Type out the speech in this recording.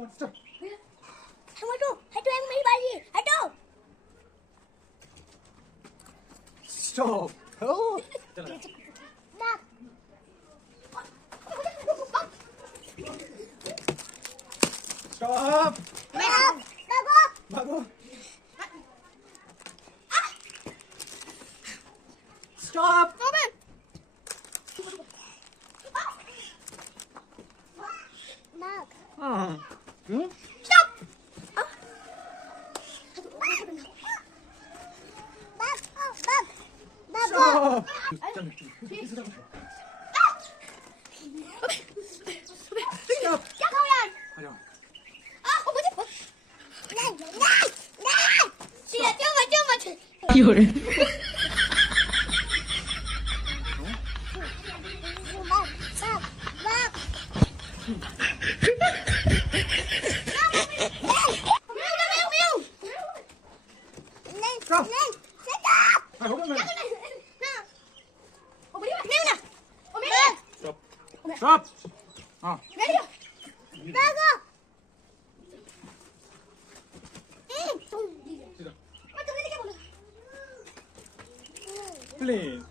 1 stop. हटो मेरी बारी है, हटो। Stop. Oh. चलो. Stop. भागो. Stop. क्या खाओ यार? Stop. हाँ. Please.